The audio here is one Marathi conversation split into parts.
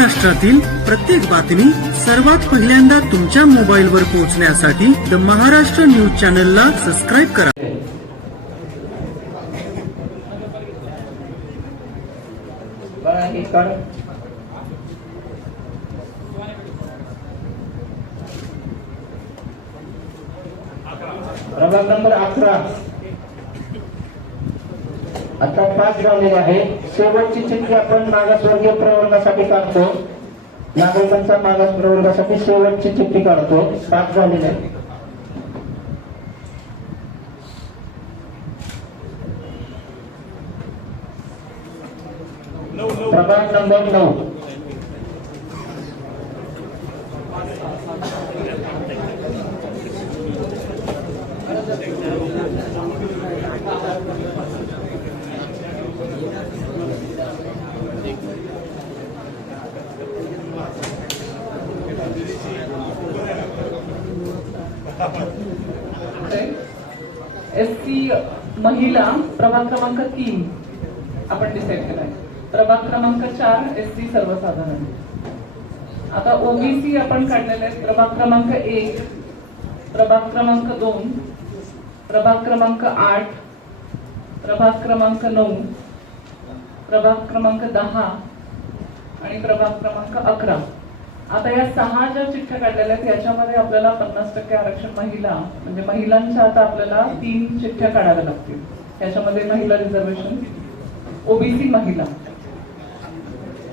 महाराष्ट्रातील प्रत्येक बातमी सर्वात पहिल्यांदा तुमच्या मोबाईलवर पोहोचण्यासाठी द महाराष्ट्र न्यूज चॅनलला सबस्क्राईब करा. प्रभाग नंबर 11 आता 5 झालेले आहे. शेवटची चिठ्ठी आपण मागासवर्गीय प्रवर्गासाठी काढतो. नागरिकांचा मागास प्रवर्गासाठी शेवटची चिठ्ठी काढतो. 5 झालेले आहे. प्रभाग नंबर 9 एससी महिला प्रभाग क्रमांक 3 आपण डिसाईड केलाय. प्रभाग क्रमांक 4 एससी सर्वसाधारण. आता ओबीसी आपण काढलेले आहेत. प्रभाग क्रमांक 1, प्रभाग क्रमांक 2, प्रभाग क्रमांक 8, प्रभाग क्रमांक 9, प्रभाग क्रमांक 10 आणि प्रभाग क्रमांक 11. आता या 6 ज्या चिठ्ठ्या काढलेल्या आहेत याच्यामध्ये आपल्याला 50% आरक्षण महिला म्हणजे महिलांच्या आता आपल्याला 3 चिठ्ठ्या काढाव्या लागतील. याच्यामध्ये महिला रिझर्वेशन, ओबीसी महिला.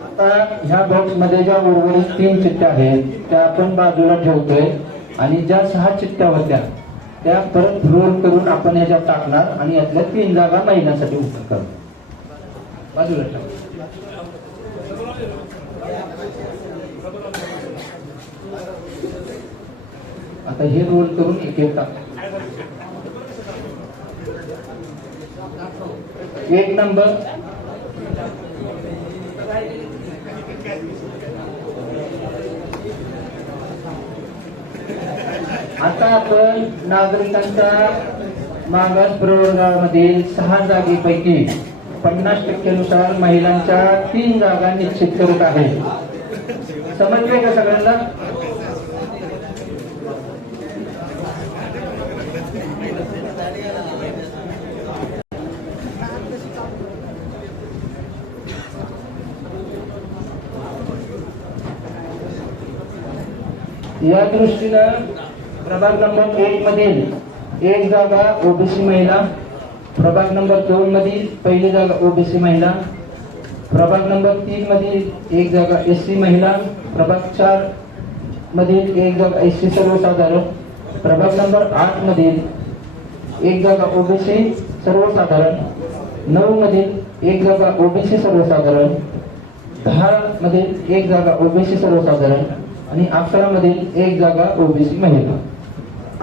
आता ह्या बॉक्स मध्ये ज्या उर्वरित 3 चिठ्ठ्या आहेत त्या आपण बाजूला ठेवतोय आणि ज्या 6 चिठ्ठ्या होत्या त्या परत रोल करून आपण ह्याच्यात टाकणार आणि यातल्या 3 जागा महिलांसाठी उभं करणार. बाजूला ठेव. आता हे रोल करून एक एक टाक. 1 नंबर आता आपण नागरिकांच्या मागास प्रवर्गामधील 6 जागेपैकी 50% नुसार महिलांच्या 3 जागा निश्चित करत आहे. समजले का सगळ्यांना? या दृष्टीनं प्रभाग नंबर 1 मधील 1 जागा ओबीसी महिला, प्रभाग नंबर 2 मधील पहिली जागा ओबीसी महिला, प्रभाग नंबर 3 मधील 1 जागा एससी महिला, प्रभाग 4 मधील 1 जागा एससी सर्वसाधारण, प्रभाग नंबर 8 मधील 1 जागा ओबीसी सर्वसाधारण, 9 मधील 1 जागा ओबीसी सर्वसाधारण, 10 मधील 1 जागा ओबीसी सर्वसाधारण आणि 11 मधील 1 जागा ओबीसी महिला.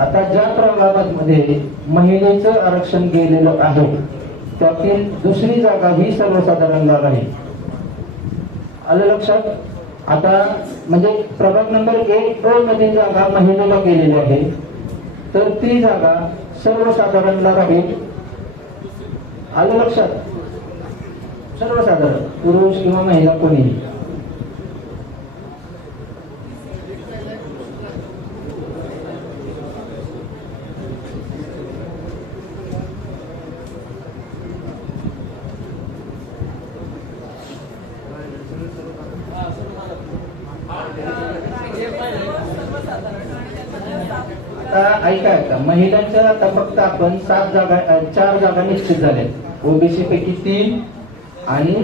आता ज्या प्रभागामध्ये महिलेचं आरक्षण गेलेलं आहे त्यातील दुसरी जागा ही सर्वसाधारण जागा आहे. आलं लक्षात? आता म्हणजे प्रभाग नंबर 1 मधील जागा महिलेला गेलेली आहे तर ती जागा सर्वसाधारणला राहील. आलं लक्षात? सर्वसाधारण पुरुष किंवा महिला कोणीही. ऐका महिलांच्या आता फक्त आपण 4 जागा निश्चित झाल्या. ओबीसी पैकी 3 आणि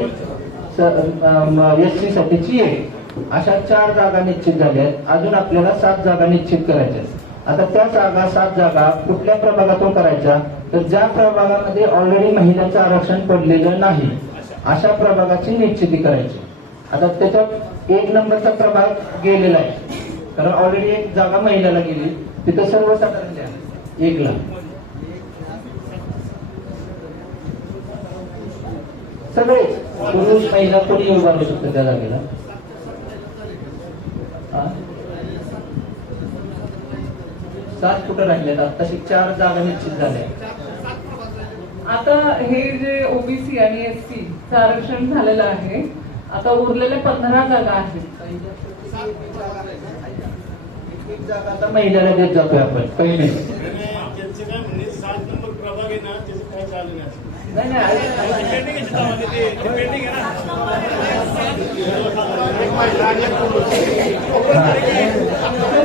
एससी साठीची 1 अशा 4 जागा निश्चित झाल्या आहेत. अजून आपल्याला 7 जागा निश्चित करायच्या. आता त्या 7 जागा कुठल्या प्रभागातून करायच्या तर ज्या प्रभागामध्ये ऑलरेडी महिलांचं आरक्षण पडलेलं नाही अशा प्रभागाची निश्चिती करायची. आता त्याच्यात 1 नंबरचा प्रभाग गेलेला आहे कारण ऑलरेडी 1 जागा महिलाला गेली. तिथं सर्वसाधारण द्या 1 ला. सगळे पुरुष महिला कोणी उभा राहू शकतो त्या जागेला. 7 कुठं राहिलेत? आताशी 4 जागा निश्चित झाल्या. आता हे जे ओबीसी आणि एससी चं आरक्षण झालेलं आहे आता उरलेल्या 15 जागा आहेत. एक जागा आता महिलाला देत जातोय आपण पहिले. त्यांचं काय म्हणजे 7 नंबर प्रभाग आहे ना, त्याचं काय चालू नाही. नाही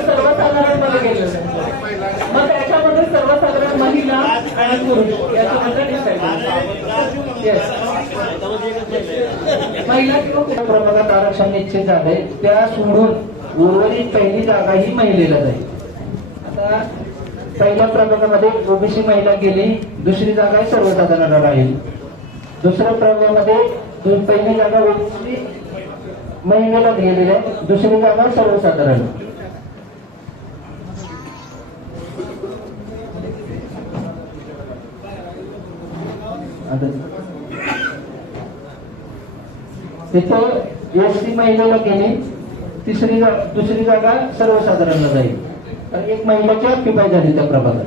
सर्वसाधारणपणे गेलेलं आहे. मग त्याच्यामध्ये सर्वसाधारण महिला आणि पुरुष याच्यामध्ये डिसाईड महिला किंवा प्रभागात आरक्षण निश्चित झालंय, त्या सोडून उर्वरित पहिली जागा ही महिलेला जाईल. आता पहिल्या प्रभागामध्ये ओबीसी महिला गेली, दुसरी जागा सर्वसाधारण राहील. दुसऱ्या प्रभागामध्ये पहिली जागा ओबीसी महिलेला गेलेली आहे, दुसरी जागा सर्वसाधारण. तिथं एसटी महिलेला गेली, दुसरी जागा सर्वसाधारणला जाईल. आणि एक महिलाची ऑक्युपाय झाली त्या प्रभागात.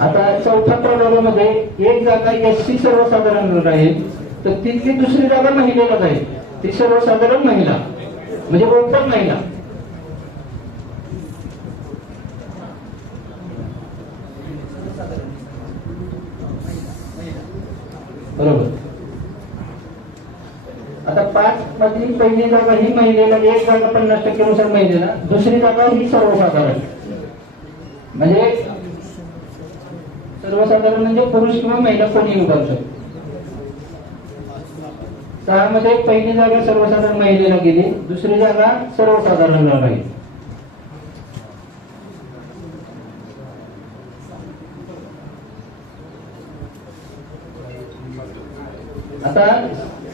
आता चौथ्या प्रभागामध्ये एक जागा एससी सर्वसाधारण राहील, तर तिथली दुसरी जागा महिलेला जाईल, ती सर्वसाधारण महिला म्हणजे ओपन महिला. बरोबर. आता 5 मधली पहिली जागा ही महिलेला, एक जागा 50% नुसार महिलेला, दुसरी जागा ही सर्वसाधारण म्हणजे सर्वसाधारण म्हणजे पुरुष किंवा महिला कोणी उभारू शकतो. 6 मध्ये पहिली जागा सर्वसाधारण महिलेला गेली, दुसरी जागा सर्वसाधारणला राहील. आता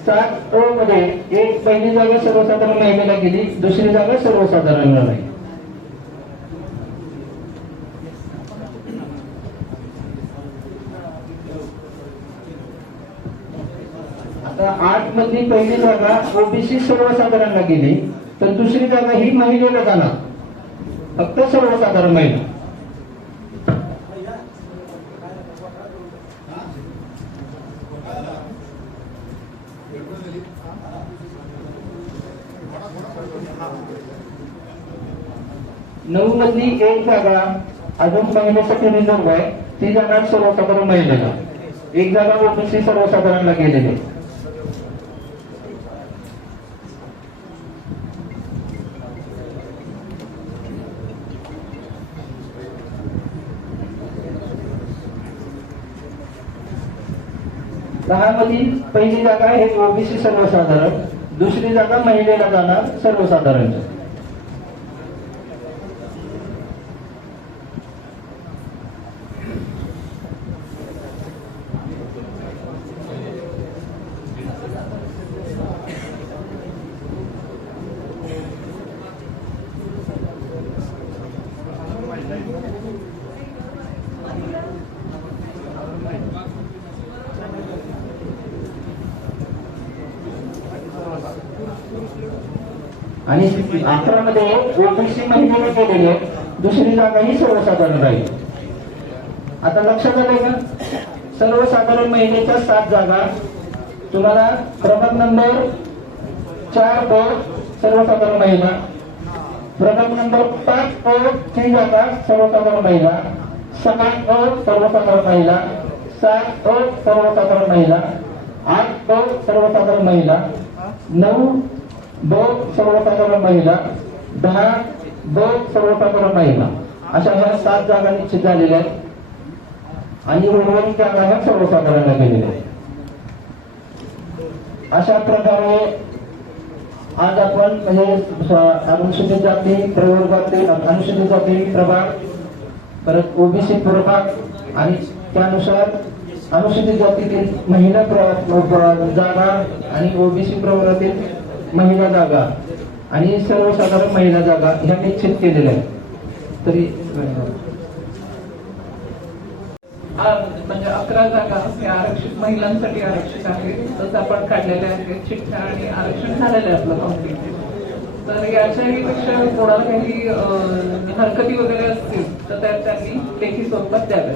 7 मध्ये एक पहिली जागा सर्वसाधारण महिलेला गेली, दुसरी जागा सर्वसाधारणला राहील. आता 8 मधली पहिली जागा ओबीसी सर्वसाधारणला गेली, तर दुसरी जागा ही महिलेला जाणार, फक्त सर्वसाधारण महिला. नऊ मधली एक जागा अजून महिलेसाठी रिझर्व आहे, ती जाणार सर्वसाधारण महिलेला. एक जागा ओबीसी सर्वसाधारणला गेलेली. दहा मधील पहिली जागा आहे ओबीसी सर्वसाधारण, दुसरी जागा महिलेला जाणार सर्वसाधारण. आणि 11 मध्ये ओबीसी महिलेला गेलेली आहे, दुसरी जागा ही सर्वसाधारण राहील. आता लक्षात आलंय का, सर्वसाधारण महिलेच्या 7 जागा तुम्हाला प्रभाग नंबर 4 वर सर्वसाधारण महिला, प्रभाग नंबर 5 वर 3 जागा सर्वसाधारण महिला, 6 वर सर्वसाधारण महिला, 7 वर सर्वसाधारण महिला, 8 वर सर्वसाधारण महिला, 9 2 सर्वसाधारण महिला, 10 2 सर्वसाधारण महिला, अशा ह्या 7 जागा निश्चित झालेल्या आहेत. आणि उर्वरित जागा ह्या सर्वसाधारणला गेलेल्या आहेत. अशा प्रकारे आज आपण म्हणजे अनुसूचित जाती प्रवर्गातील अनुसूचित जाती प्रभाग, परत ओबीसी प्रभाग आणि त्यानुसार अनुसूचित जातीतील महिला जागा आणि ओबीसी प्रवर्गातील महिला जागा आणि सर्वसाधारण महिला जागा ह्या निश्चित केलेल्या आहेत. तरी म्हणजे 11 जागा हे आरक्षित महिलांसाठी आरक्षित आहेत, तसं आपण काढलेल्या आहेत चिठ्ठ्या आणि आरक्षण झालेलं आहे आपलं कम्प्लीट. तर याच्याही पेक्षा कोणाला काही हरकती वगैरे असतील तर त्यांनी लेखी स्वरूपात द्यावे.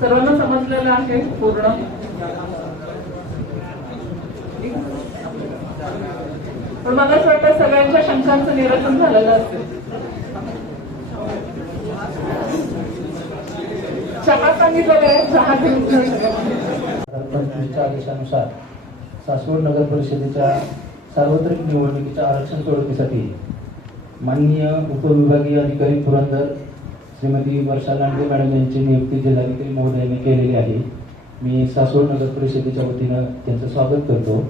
सर्वांना समजलेलं आहे पूर्ण? पण मला असं वाटतं सगळ्यांच्या शंकांचं निरसन झालेलं असेल. चहा सांगितलेलं आहे, चहा घेऊन 2025च्या आदेशानुसार सासवड नगर परिषदेच्या सार्वत्रिक निवडणुकीच्या आरक्षण सोडतीसाठी माननीय उपविभागीय अधिकारी पुरंदर श्रीमती वर्षा लांडगे मॅडम यांची नियुक्ती जिल्हाधिकारी महोदयांनी केलेली आहे. मी सासवड नगर परिषदेच्या वतीनं त्यांचं स्वागत करतो.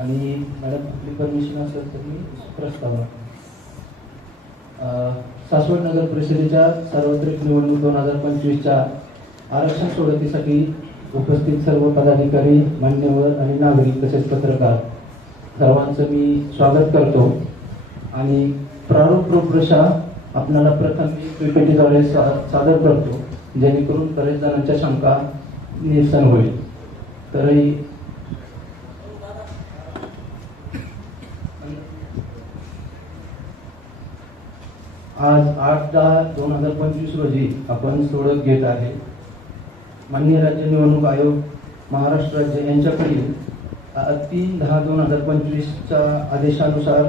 आणि मॅडम आपली परमिशन असेल तर मी प्रस्ताव सासवड नगर परिषदेच्या सार्वत्रिक निवडणूक 2025च्या आरक्षण सोडतीसाठी उपस्थित सर्व पदाधिकारी, मान्यवर आणि नागरिक तसेच पत्रकार सर्वांचं मी स्वागत करतो. आणि प्रारूप रूपरेषा आपल्याला प्रथम मी पीपीटीद्वारे सादर करतो, जेणेकरून बरेच जणांच्या शंका निरसन होईल. तरी आज 8/10/2025 रोजी आपण सोडत घेत आहे. माननीय राज्य निवडणूक आयोग महाराष्ट्र राज्य यांच्याकडील 3/10/2025च्या आदेशानुसार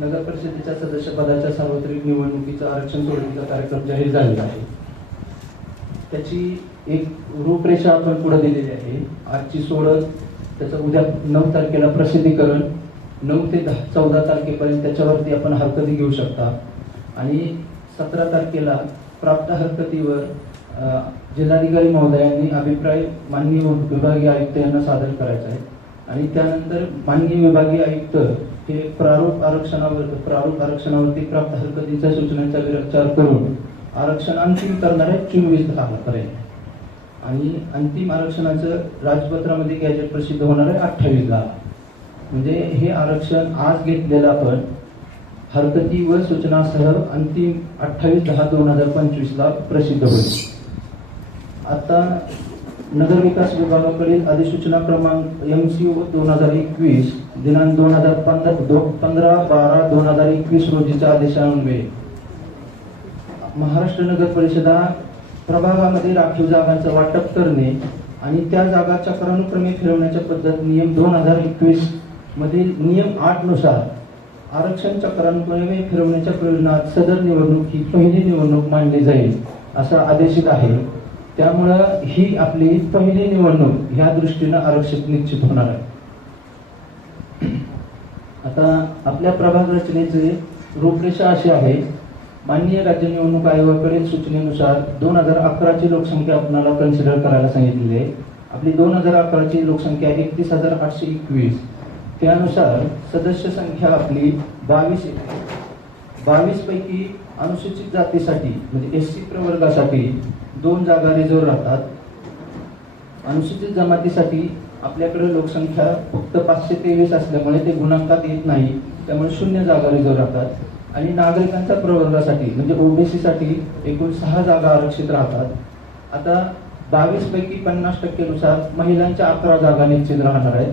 नगर परिषदेच्या सदस्यपदाच्या सार्वत्रिक निवडणुकीचा आरक्षण सोडतीचा कार्यक्रम जाहीर झालेला आहे. त्याची एक रूपरेषा आपण पुढे दिलेली आहे. आजची सोडत, त्याचं उद्या 9 तारखेला प्रसिद्धीकरण, 9 ते 14 तारखेपर्यंत त्याच्यावरती आपण हरकती घेऊ शकता. आणि 17 तारखेला प्राप्त हरकतीवर जिल्हाधिकारी महोदयांनी अभिप्राय माननीय विभागीय आयुक्त यांना सादर करायचा आहे. आणि त्यानंतर माननीय विभागीय आयुक्त हे प्रारूप आरक्षणावरती प्राप्त हरकतीच्या सूचनांचा विचार करून आरक्षण अंतिम करणार आहे 24/10 पर्यंत. आणि अंतिम आरक्षणाचं राजपत्रामध्ये गॅजेट प्रसिद्ध होणार आहे 28/10. म्हणजे हे आरक्षण आज घेतलेलं आपण हरकती व सूचनासह अंतिम 28/10/2025ला प्रसिद्ध होईल. आता नगर विकास विभागाकडील अधिसूचना क्रमांक MCO 2021 दिनांक 15/12/2021 रोजीच्या आदेशान्वये महाराष्ट्र नगर परिषदा प्रभागामध्ये राखीव जागांचं वाटप करणे आणि त्या जागा चक्रानुक्रमे फिरवण्याच्या पद्धत नियम 2021 मधील नियम 8 नुसार आरक्षण चक्रानुक्रमे फिरवण्याच्या प्रयोजनात सदर निवडणूक ही पहिली निवडणूक मानली जाईल असा आदेशित आहे. त्यामुळं ही आपली पहिली निवडणूक ह्या दृष्टीनं आरक्षित निश्चित होणार आहे. आता आपल्या प्रभाग रचनेचे रूपरेषा अशी आहे. माननीय राज्य निवडणूक आयोगाकडील सूचनेनुसार 2011ची लोकसंख्या आपल्याला कन्सिडर करायला सांगितलेली आहे. आपली 2011ची लोकसंख्या 31,821. त्यानुसार सदस्य संख्या आपली 22 येते. 22 पैकी अनुसूचित जातीसाठी म्हणजे SC प्रवर्गासाठी 2 जागा रिझर्व्ह राहतात. अनुसूचित जमातीसाठी आपल्याकडे लोकसंख्या फक्त 523 असल्यामुळे ते गुणांकात येत नाही, त्यामुळे 0 जागा रिझर्व्ह राहतात. आणि नागरिकांच्या प्रवर्गासाठी म्हणजे OBC साठी एकूण 6 जागा आरक्षित राहतात. आता 22 पैकी 50% नुसार महिलांच्या 11 जागा निश्चित राहणार आहेत.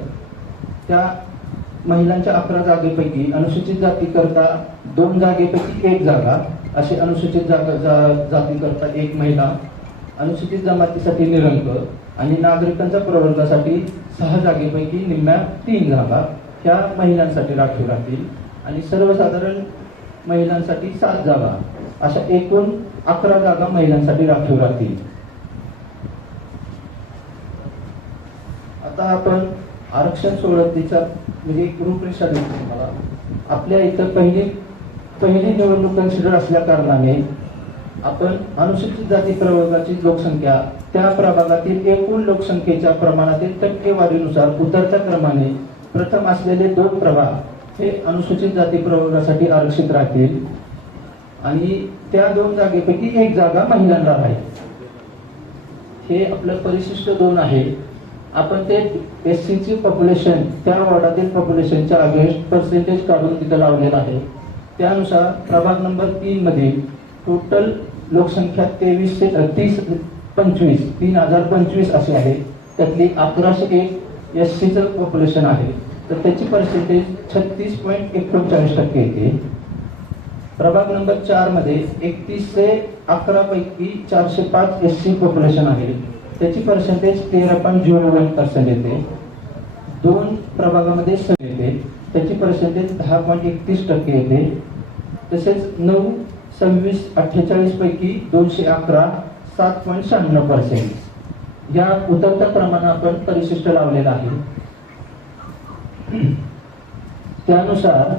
त्या महिलांच्या 11 जागेपैकी अनुसूचित जातीकरता 2 जागेपैकी 1 जागा, असे अनुसूचित जातीकरता 1 महिला, अनुसूचित जमातीसाठी निरंक आणि नागरिकांच्या प्रवर्गासाठी 6 जागेपैकी निम्म्या 3 जागा ह्या महिलांसाठी राखीव राहतील. आणि सर्वसाधारण महिलांसाठी 7 जागा, अशा एकूण 11 जागा महिलांसाठी राखीव राहतील. आता आपण आरक्षण सोडतीचा म्हणजे एक रूपरेषा देतो तुम्हाला. आपल्या इथं पहिली निवडणूक कन्सिडर असल्या कारणाने आपण अनुसूचित जाती प्रवर्गाची लोकसंख्या त्या प्रभागातील एकूण लोकसंख्येच्या प्रमाणातील टक्केवारीनुसार उतरत्या क्रमाने प्रथम असलेले 2 प्रभाग हे अनुसूचित जाती प्रवर्गासाठी आरक्षित राहतील आणि त्या 2 जागेपैकी 1 जागा महिलांना राहील. हे आपलं परिशिष्ट 2 आहे. आपण ते SC ची पॉप्युलेशन त्या वॉर्डातील पॉप्युलेशनच्या अगेन्स्ट पर्सेंटेज काढून तिथं लावलेलं आहे. त्यानुसार प्रभाग नंबर 3 मध्ये टोटल लोकसंख्या 3025 अशी आहे. त्यातली 1101 SCचं पॉप्युलेशन आहे, तर त्याची पर्सेंटेज 36.39% येते. प्रभाग नंबर 4 मध्ये 3111 पैकी 405 SC पॉप्युलेशन आहे, त्याची पर्सेंटेज 13.01% येते. 2 प्रभागामध्ये येते, त्याची पर्सेंटेज 10.31% येते. तसेच 9, 26, 48 पैकी 211 7.96%. या उतरत्या क्रमाने आपण परिशिष्ट लावलेला आहे. त्यानुसार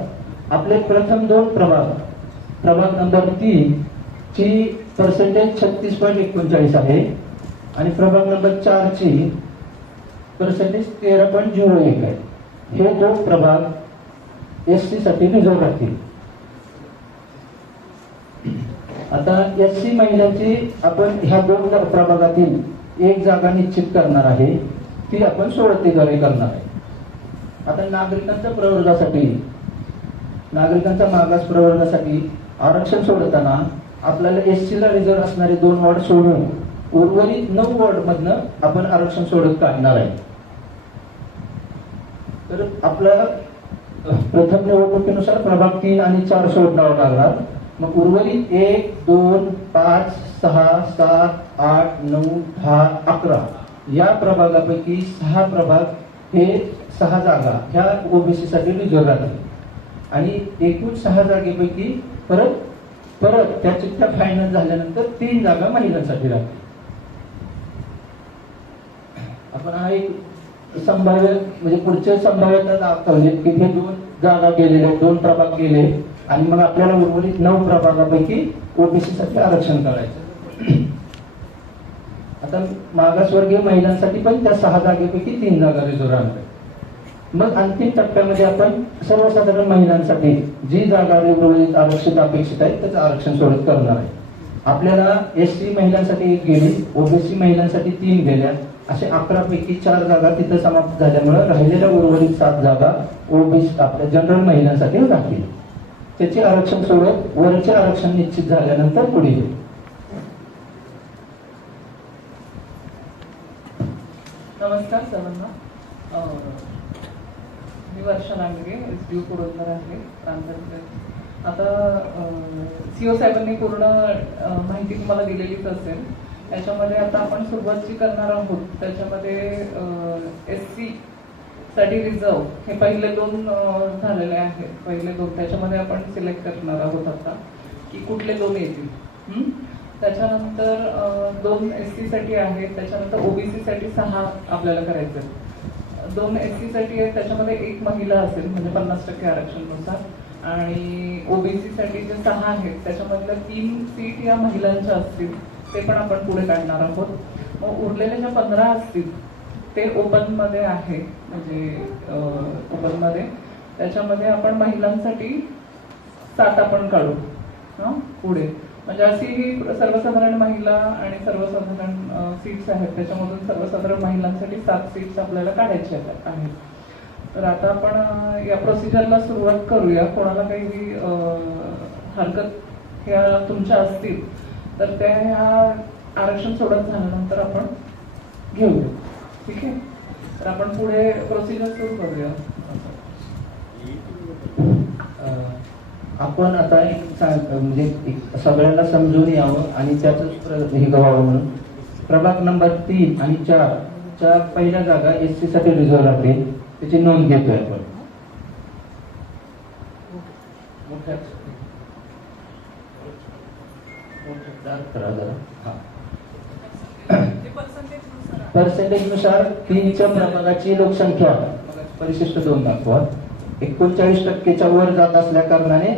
आपले प्रथम 2 प्रभाग नंबर 3 ची पर्सेंटेज 36.39 आहे आणि प्रभाग नंबर 4 ची पर्सेंटेज 13.01 आहे. हे 2 प्रभाग SC साठी रिझर्व राहतील. आता SC महिलांची आपण ह्या 2 प्रभागातील एक जागा निश्चित करणार आहे, ती आपण सोडतीद्वारे करणार आहे. आता नागरिकांच्या मागास प्रवर्गासाठी आरक्षण सोडताना आपल्याला SC ला रिझर्व असणारे 2 वॉर्ड सोडून उर्वरित 9 वॉर्ड मधनं आपण आरक्षण सोडत काढणार आहे. तर आपल्याला प्रथम निवडणुकीनुसार प्रभाग 3 आणि 4 सोडावा लागणार. मग उर्वरित 1, 2, 5, 6, 7, 8, 9, 10, 11 या प्रभागापैकी 6 प्रभाग हे 6 जागा ह्या OBC साठी रिझर्व राहतील आणि एकूण 6 जागेपैकी परत त्या चिठ्ठ्या फायनल झाल्यानंतर 3 जागा महिलांसाठी राहतील. आपण हा एक संभाव्य म्हणजे पुढचे संभाव्यता दाखवले की हे 2 जागा गेलेले, 2 प्रभाग गेले आणि मग आपल्याला उर्वरित 9 प्रभागापैकी OBC साठी आरक्षण करायचं. आता मागासवर्गीय महिलांसाठी पण त्या 6 जागेपैकी 3 जागा रिझर्व राहणार. मग अंतिम टप्प्यामध्ये आपण सर्वसाधारण महिलांसाठी जी जागा उर्वरित आरक्षित अपेक्षित आहे त्याचं आरक्षण सोडत करणार आहे. आपल्याला SC महिलांसाठी 1 गेली, OBC महिलांसाठी 3 गेल्या, असे 11 पैकी 4 जागा तिथं समाप्त झाल्यामुळे राहिलेल्या उर्वरित 7 जागा OBC आपल्या जनरल महिलांसाठी राहतील. त्याचे आरक्षण सोडत वरचे आरक्षण निश्चित झाल्यानंतर पुढे येईल. नमस्कार सर्वांना. मी वर्षा नांगरे, SDO कुडोदकर आहे, प्रांताधिकारी. आता CO साहेबांनी पूर्ण माहिती तुम्हाला दिलेलीच असेल. त्याच्यामध्ये आता आपण सुरुवात जी करणार आहोत त्याच्यामध्ये SC साठी रिझर्व हे पहिले 2 झालेले आहेत. पहिले 2 त्याच्यामध्ये आपण सिलेक्ट करणार आहोत आता की कुठले 2 येतील. त्याच्यानंतर 2 SC साठी आहेत, त्याच्यानंतर OBC साठी 6 आपल्याला करायचे. 2 SC साठी आहेत, त्याच्यामध्ये 1 महिला असेल म्हणजे 50% आरक्षणानुसार आणि OBC साठी जे 6 आहेत त्याच्यामधल्या 3 सीट या महिलांच्या असतील, ते पण आपण पुढे काढणार आहोत. मग उरलेल्या ज्या 15 असतील ते ओपन मध्ये आहे, म्हणजे ओपन मध्ये त्याच्यामध्ये आपण महिलांसाठी 7 आपण काढू पुढे. म्हणजे अशी ही सर्वसाधारण महिला आणि सर्वसाधारण सीट्स आहेत, त्याच्यामधून सर्वसाधारण महिलांसाठी 7 सीट्स आपल्याला काढायच्या आहेत. तर आता आपण या प्रोसिजरला सुरुवात करूया. कोणाला काही हरकत ह्या तुमच्या असतील तर त्या ह्या आरक्षण सोडत झाल्यानंतर आपण घेऊया. ठीक आहे, तर आपण पुढे प्रोसिजर सुरू करूया. आपण आता म्हणजे सगळ्यांना समजून यावं आणि त्याच हे व्हावं म्हणून प्रभाग नंबर 3 आणि 4 च्या पहिल्या जागा SC साठी रिझर्व राहतील, त्याची नोंद घेतोय आपण. पर्सेंटेज नुसार 3च्या प्रभागाची लोकसंख्या परिशिष्ट 2 दाखवा 39% वर जात असल्या कारणाने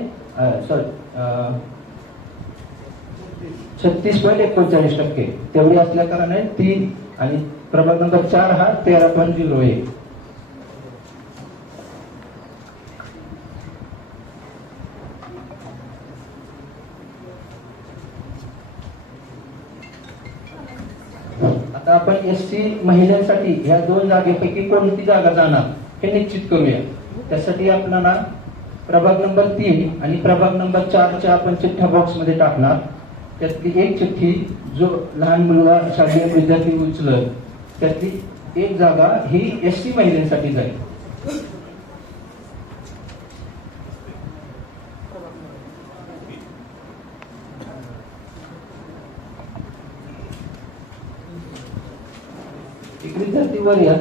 36.39% तेवढी असल्या कारणाने 3 आणि प्रभाग नंबर 4 हा 13.01. आता आपण SC महिलांसाठी ह्या 2 जागेपैकी कोणती जागा जाणार हे निश्चित करूया. त्यासाठी आपल्याला प्रभाग नंबर 3 आणि प्रभाग नंबर 4 च्या आपण चिठ्ठ्या बॉक्स मध्ये टाकणार. त्यातली एक चिठ्ठी जो लहान मुलगा शालेय विद्यार्थी उचलत त्यातली एक जागा ही SC महिलांसाठी जाईल. एक विद्यार्थी वर या.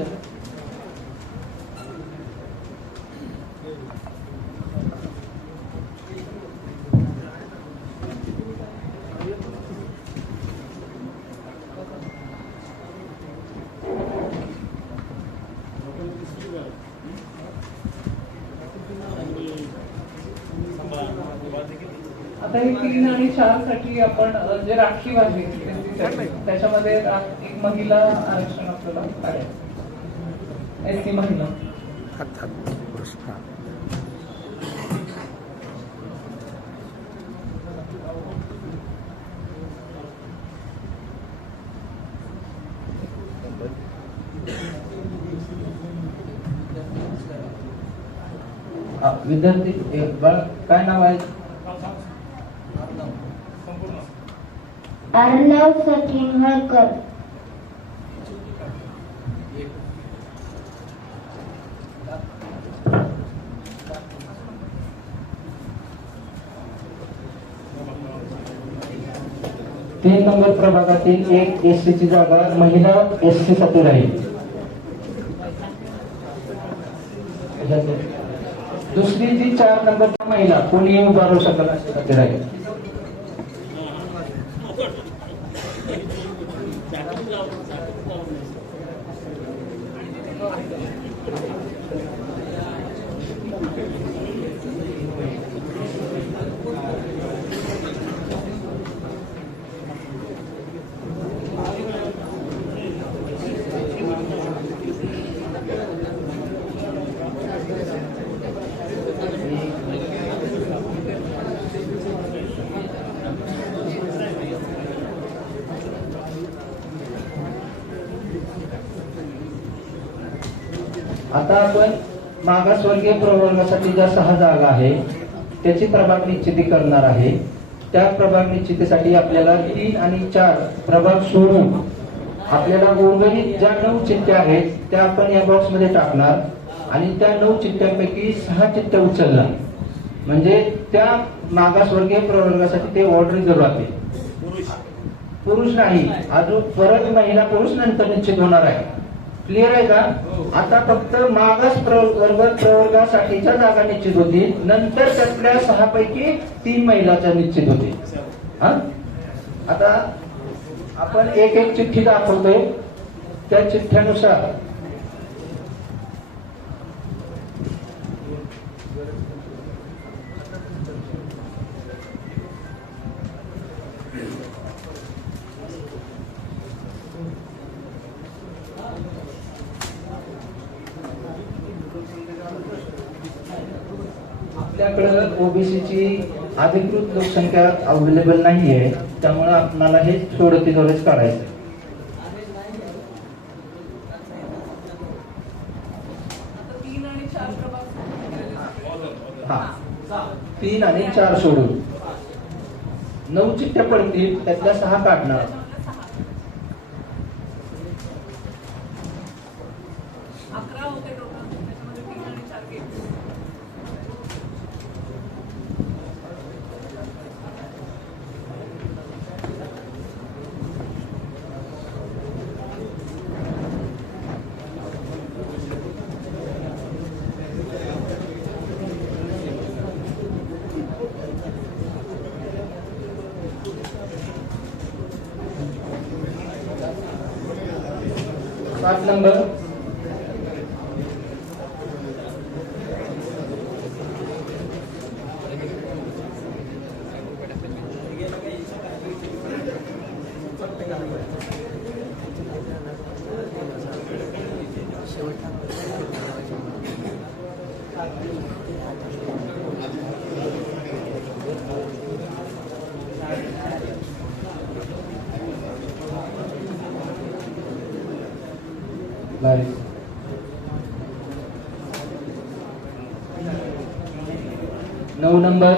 आता हे 3 आणि 4 साठी आपण जे राखीव आहे त्याच्यामध्ये एक महिला आरक्षण आपल्याला काढायचं. SC महिला विद्यार्थी बाळ काय नाव आहे? अर्णव सचिन हळकर. तीन नंबर प्रभागातील एक SC ची जागा महिला SC साठी राहील. दुसरी जी 4 नंबरची महिला कोणीही उभा राहू शकत अशी राहील. आता आपण मागासवर्गीय प्रवर्गासाठी ज्या 6 जागा आहे त्याची प्रभाग निश्चिती करणार आहे. त्या प्रभाग निश्चितीसाठी आपल्याला 3 आणि 4 प्रभाग सोडून आपल्याला उर्वरित ज्या 9 चिठ्ठ्या आहेत त्या आपण या बॉक्स मध्ये टाकणार आणि त्या 9 चिठ्ठ्यांपैकी 6 चिठ्ठ्या उचलणार म्हणजे त्या मागासवर्गीय प्रवर्गासाठी ते ऑर्डर रिझर्व राहते. पुरुष नाही, अजून परत महिला पुरुष नंतर निश्चित होणार आहे. क्लिअर आहे का? आता फक्त मागास प्रवर्गासाठीच्या जागा निश्चित होतील. नंतर त्यातल्या 6 पैकी 3 महिलाच्या निश्चित होतील. आता आपण एक चिठ्ठी दाखवतोय. त्या चिठ्ठ्यानुसार आपल्याकडे ओबीसीची अधिकृत लोकसंख्या अवेलेबल नाहीये, त्यामुळे आपल्याला हे 37 काढायचं. हा 3 आणि 4 सोडून 9 चिठ्ठ्या पडतील, त्यातल्या 6 काढणार. नंबर बारीक. 9 नंबर.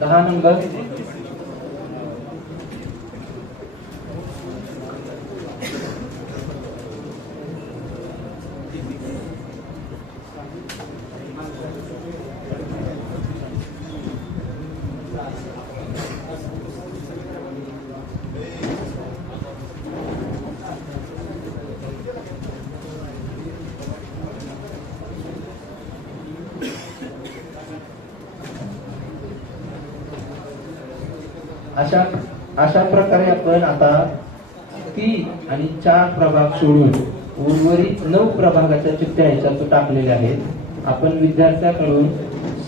दहा नंबर. अशा प्रकारे आपण आता 3 आणि 4 प्रभाग सोडून उर्वरित 9 प्रभागाच्या चिठ्ठ्या ह्याच्यात टाकलेल्या आहेत. आपण विद्यार्थ्याकडून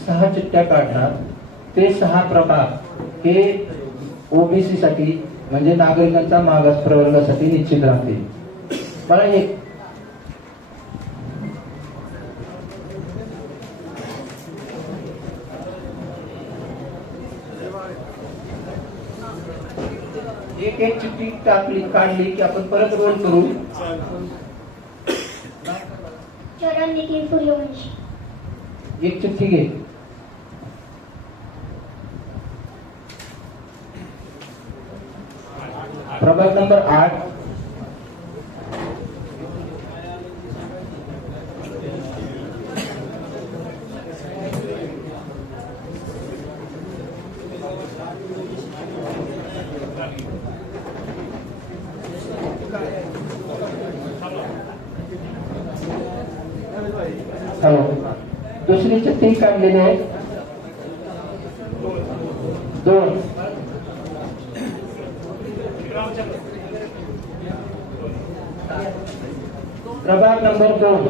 6 चिठ्ठ्या काढणार. ते 6 प्रभाग हे ओबीसी साठी म्हणजे नागरिकांचा मागास प्रवर्गासाठी निश्चित राहतील. मला एक चिठ्ठी काढली की आपण परत रोल करू. चरण नितीन सूर्यवंशी. एक चिठ्ठी घे. प्रभाग नंबर 8. हॅलो. दुसरी चिठ्ठी काढलेली आहे 2. प्रभाग नंबर 2.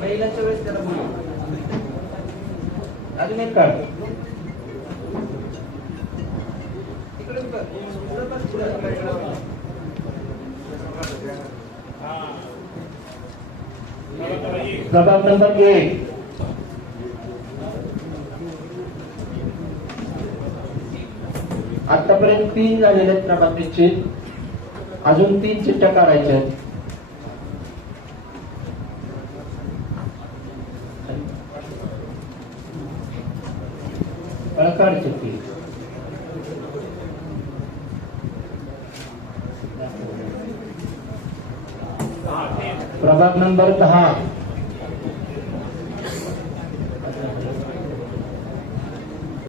महिलांच्या वेळेस त्याला बोलू. अजून एक काढ. प्रभाग नंबर 1. आतापर्यंत 3 झालेले आहेत प्रभाग निश्चित. अजून 3 चिठ्ठ्या काढायच्या आहेत. काढ चिठ्ठी. प्रभाग नंबर 10.